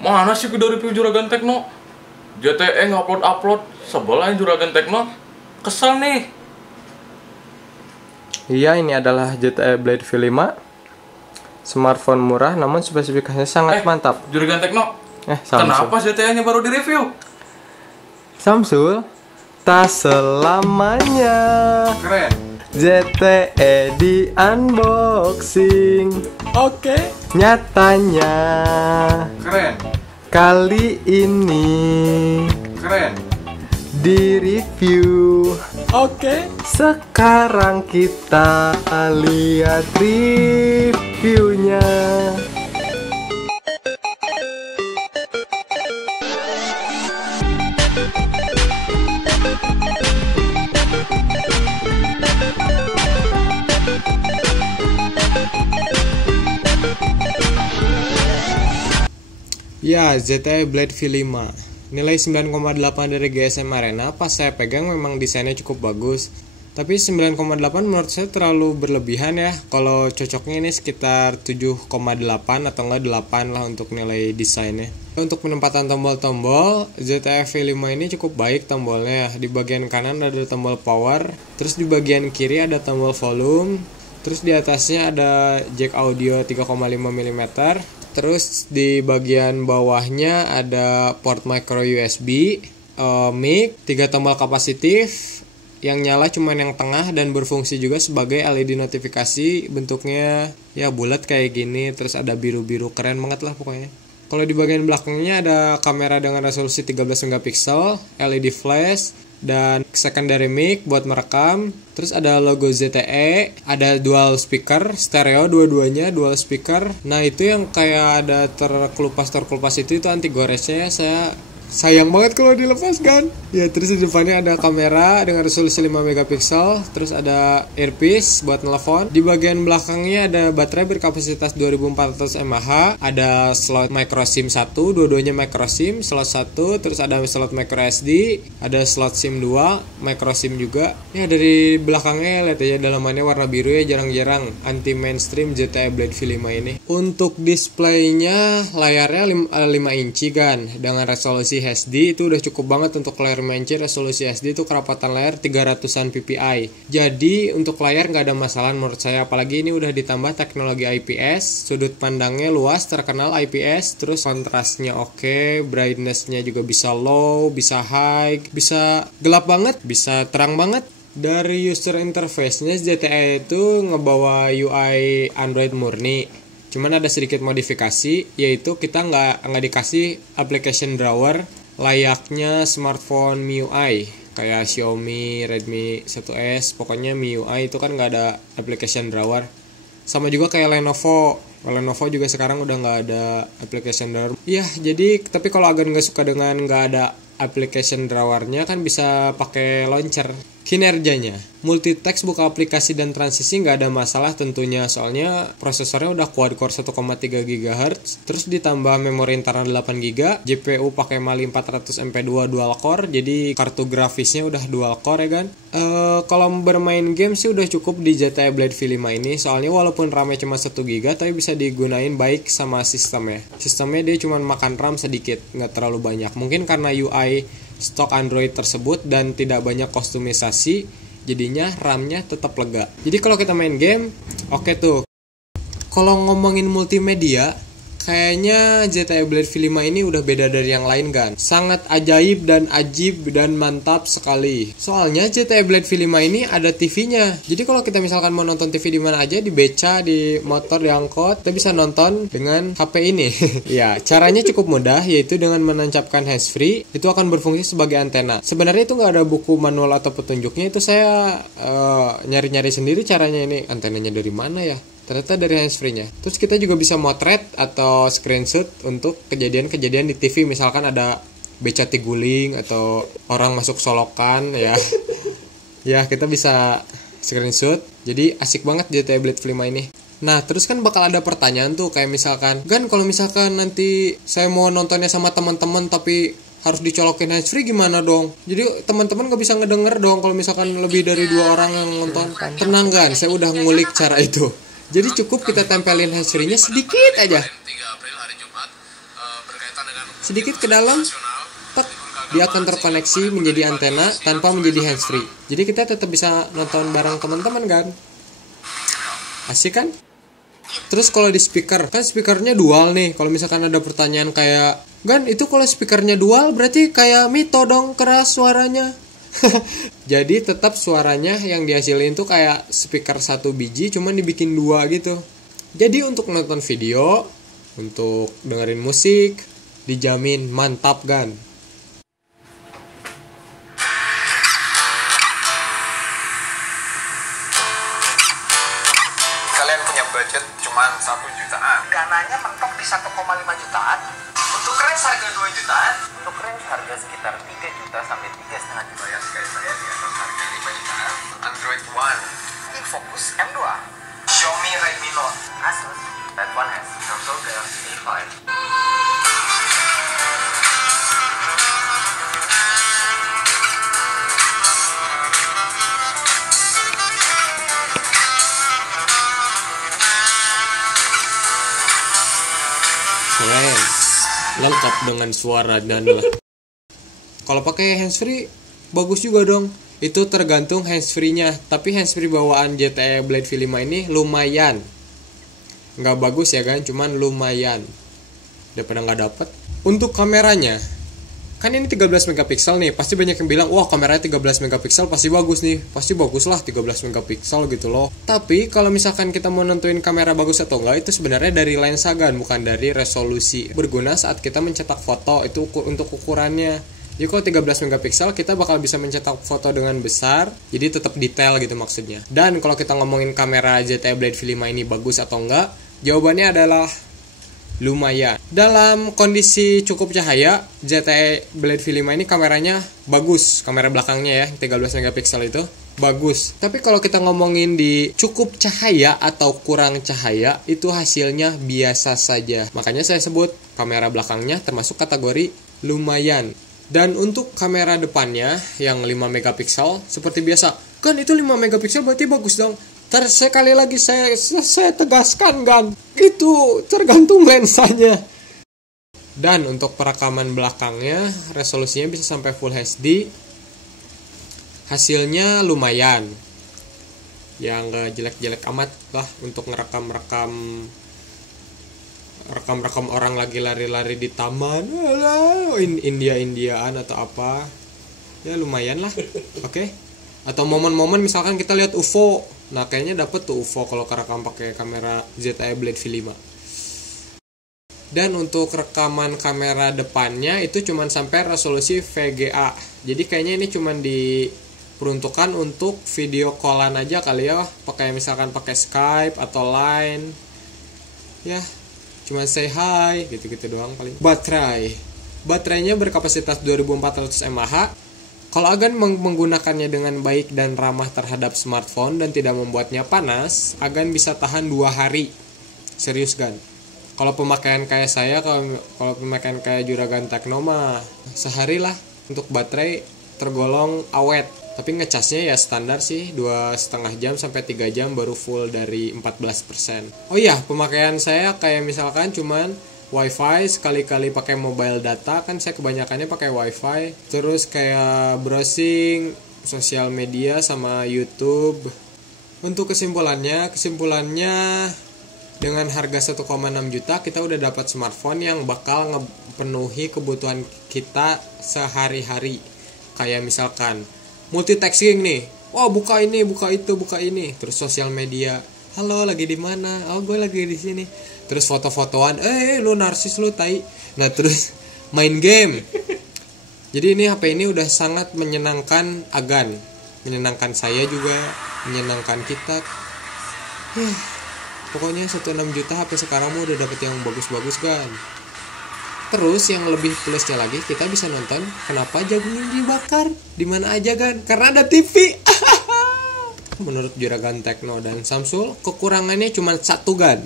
Mana sih video review Juragan Tekno? JTE ngupload sebel aja Juragan Tekno. Kesel nih. Iya, ini adalah JTE Blade V5. Smartphone murah namun spesifikasinya sangat mantap. Juragan Tekno. Samsul. Kenapa JTE-nya baru direview? Samsul, tak selamanya. Keren. JTE di unboxing. Oke. Nyatanya Keren. kali ini Keren. di review. Oke. Sekarang kita lihat reviewnya. Ya, ZTE Blade V5 nilai 9,8 dari GSM Arena. Pas saya pegang memang desainnya cukup bagus, tapi 9,8 menurut saya terlalu berlebihan ya. Kalau cocoknya ini sekitar 7,8 atau enggak 8 lah untuk nilai desainnya. Untuk penempatan tombol-tombol, ZTE V5 ini cukup baik tombolnya. Di bagian kanan ada tombol power, terus di bagian kiri ada tombol volume, terus di atasnya ada jack audio 3,5 mm. Terus di bagian bawahnya ada port micro USB, mic, 3 tombol kapasitif, yang nyala cuman yang tengah dan berfungsi juga sebagai LED notifikasi, bentuknya ya bulat kayak gini, terus ada biru-biru, keren banget lah pokoknya. Kalau di bagian belakangnya ada kamera dengan resolusi 13 megapiksel, LED flash, dan secondary mic buat merekam. Terus ada logo ZTE, ada dual speaker, stereo dua-duanya, dual speaker. Nah itu yang kayak ada terkelupas itu anti goresnya. Saya sayang banget kalau dilepaskan. Ya, terus di depannya ada kamera dengan resolusi 5 megapiksel, terus ada earpiece buat telepon. Di bagian belakangnya ada baterai berkapasitas 2400 mAh, ada slot micro SIM 1, dua-duanya micro SIM, slot 1, terus ada slot micro SD, ada slot SIM 2, micro SIM juga. Ya, dari belakangnya lihat aja dalamannya warna biru ya, jarang-jarang anti mainstream ZTE Blade V5 ini. Untuk displaynya layarnya 5 inci kan, dengan resolusi HD itu udah cukup banget untuk layar 5 inci. Resolusi HD itu kerapatan layar 300an ppi. Jadi untuk layar nggak ada masalah menurut saya, apalagi ini udah ditambah teknologi IPS, sudut pandangnya luas, terkenal IPS, terus kontrasnya oke, brightnessnya juga bisa low, bisa high, bisa gelap banget, bisa terang banget. Dari user interface-nya ZTE itu ngebawa UI Android murni. Cuman ada sedikit modifikasi, yaitu kita nggak dikasih application drawer layaknya smartphone MIUI kayak Xiaomi, Redmi 1S. Pokoknya MIUI itu kan nggak ada application drawer. Sama juga kayak Lenovo juga sekarang udah nggak ada application drawer. Ya, jadi tapi kalau agak nggak suka dengan nggak ada application drawernya kan bisa pakai launcher. Kinerjanya, multitext, buka aplikasi dan transisi nggak ada masalah tentunya, soalnya prosesornya udah quad-core 1,3 GHz, terus ditambah memori internal 8 GB, GPU pakai Mali 400 MP2 dual core, jadi kartu grafisnya udah dual core ya kan. Kalau bermain game sih udah cukup di ZTE Blade V5 ini, soalnya walaupun RAM-nya cuma 1 GB tapi bisa digunain baik sama sistemnya. Sistemnya dia cuma makan RAM sedikit, nggak terlalu banyak. Mungkin karena UI stok Android tersebut dan tidak banyak kostumisasi, jadinya RAM-nya tetap lega. Jadi kalau kita main game, oke tuh. Kalau ngomongin multimedia, kayaknya ZTE Blade V5 ini udah beda dari yang lain kan. Sangat ajaib dan ajib dan mantap sekali. Soalnya ZTE Blade V5 ini ada TV-nya. Jadi kalau kita misalkan mau nonton TV di mana aja, di beca, di motor, di angkot, kita bisa nonton dengan HP ini. Ya, caranya cukup mudah, yaitu dengan menancapkan handsfree, itu akan berfungsi sebagai antena. Sebenarnya itu nggak ada buku manual atau petunjuknya, itu saya nyari-nyari sendiri caranya ini. Antenanya dari mana ya? Ternyata dari handsfree-nya. Terus kita juga bisa motret atau screenshot untuk kejadian-kejadian di TV. Misalkan ada beca tiguling atau orang masuk solokan ya. Ya, kita bisa screenshot. Jadi asik banget ZTE Blade V5 ini. Nah, terus kan bakal ada pertanyaan tuh, kayak misalkan, Gan, kalau misalkan nanti saya mau nontonnya sama teman-teman tapi harus dicolokin handsfree gimana dong? Jadi teman-teman gak bisa ngedenger dong kalau misalkan lebih dari 2 orang yang nonton. Tenang Gan, saya udah ngulik cara itu. Jadi cukup kita tempelin handsfree-nya sedikit aja. sedikit ke dalam, tek, dia akan terkoneksi menjadi antena tanpa menjadi handsfree. Jadi kita tetap bisa nonton bareng teman-teman kan. Asik kan? Terus kalau di speaker, kan speakernya dual nih. Kalau misalkan ada pertanyaan kayak, Gan, itu kalau speakernya dual berarti kayak Mito dong keras suaranya. Jadi tetap suaranya yang dihasilin tuh kayak speaker 1 biji cuman dibikin 2 gitu. Jadi untuk nonton video, untuk dengerin musik, dijamin mantap kan. Kalian punya budget cuma 1 jutaan. Dananya mentok di 1,5 jutaan. Untuk range harga 2 jutaan. Untuk range harga sekitar 3 juta sampai 3,5 juta. Yang kayak saya di atas harga 5 jutaan. Android One. Ini fokus M2. Xiaomi Redmi Note. Asus. That one has Samsung Galaxy A5. Keren, lengkap dengan suara dan lah. Kalau pakai handsfree bagus juga dong. Itu tergantung handsfree-nya. Tapi handsfree bawaan ZTE Blade V5 ini lumayan. Nggak bagus ya kan, cuman lumayan. Daripada nggak dapet. Untuk kameranya, kan ini 13 megapiksel nih. Pasti banyak yang bilang, wah kameranya 13 megapiksel pasti bagus nih. Pasti bagus lah 13 megapiksel gitu loh. Tapi kalau misalkan kita mau nentuin kamera bagus atau enggak, itu sebenarnya dari lensa kan, bukan dari resolusi. Berguna saat kita mencetak foto, itu untuk ukurannya. Jadi kalau 13 megapiksel kita bakal bisa mencetak foto dengan besar, jadi tetap detail gitu maksudnya. Dan kalau kita ngomongin kamera ZTE Blade V5 ini bagus atau enggak, jawabannya adalah lumayan. Dalam kondisi cukup cahaya, ZTE Blade V5 ini kameranya bagus. Kamera belakangnya ya, 13 megapiksel itu bagus. Tapi kalau kita ngomongin di cukup cahaya atau kurang cahaya, itu hasilnya biasa saja. Makanya saya sebut kamera belakangnya termasuk kategori lumayan. Dan untuk kamera depannya yang 5 megapiksel seperti biasa. Kan itu 5 megapiksel berarti bagus dong. Sekali lagi saya tegaskan kan, itu tergantung lensanya. Dan untuk perekaman belakangnya resolusinya bisa sampai Full HD. Hasilnya lumayan. Ya nggak jelek-jelek amat lah untuk ngerekam orang lagi lari-lari di taman, India-Indiaan atau apa. Ya lumayan lah. Oke. Atau momen-momen misalkan kita lihat UFO. Nah, kayaknya dapet tuh UFO kalau kerekam pakai kamera ZTE Blade V5. Dan untuk rekaman kamera depannya itu cuman sampai resolusi VGA. Jadi kayaknya ini cuman diperuntukkan untuk video callan aja kali ya, misalkan pakai Skype atau Line. Ya, cuman say hi gitu-gitu doang paling. Baterainya berkapasitas 2400 mAh. Kalau Agan menggunakannya dengan baik dan ramah terhadap smartphone dan tidak membuatnya panas, Agan bisa tahan 2 hari. Serius Gan. Kalau pemakaian kayak saya, kalau pemakaian kayak Juragan Tekno mah sehari lah untuk baterai tergolong awet. Tapi ngecasnya ya standar sih 2,5 jam sampai 3 jam baru full dari 14%. Oh iya, pemakaian saya kayak misalkan cuman Wi-Fi, sekali-kali pakai mobile data, kan saya kebanyakannya pakai Wi-Fi. Terus kayak browsing sosial media sama YouTube. Untuk kesimpulannya dengan harga 1,6 juta kita udah dapat smartphone yang bakal ngepenuhi kebutuhan kita sehari-hari. Kayak misalkan multitasking nih. Wah, buka ini, buka itu, buka ini. Terus sosial media. Halo, lagi di mana? Oh, gue lagi di sini. Terus foto-fotoan, lu narsis lu tai. Nah, terus main game. Jadi ini HP ini udah sangat menyenangkan Agan, menyenangkan saya juga, menyenangkan kita. Pokoknya 1,6 juta HP sekarang udah dapet yang bagus-bagus kan. Terus yang lebih plusnya lagi, kita bisa nonton kenapa jagung ini dibakar di mana aja kan? Karena ada TV. Menurut Juragan Tekno dan Samsul, kekurangannya cuma satu kan.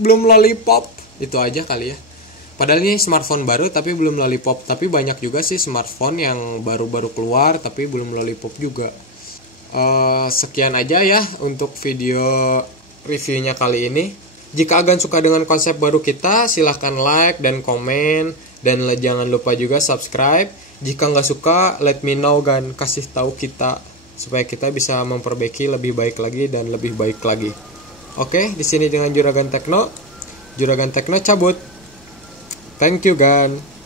Belum lollipop. Itu aja kali ya. Padahal ini smartphone baru tapi belum lollipop. Tapi banyak juga sih smartphone yang baru-baru keluar tapi belum lollipop juga. Sekian aja ya untuk video reviewnya kali ini. Jika Agan suka dengan konsep baru kita, silahkan like dan komen. Dan jangan lupa juga subscribe. Jika nggak suka, let me know Gan, kasih tahu kita supaya kita bisa memperbaiki lebih baik lagi dan lebih baik lagi. Oke, di sini dengan Juragan Tekno. Juragan Tekno cabut. Thank you Gan.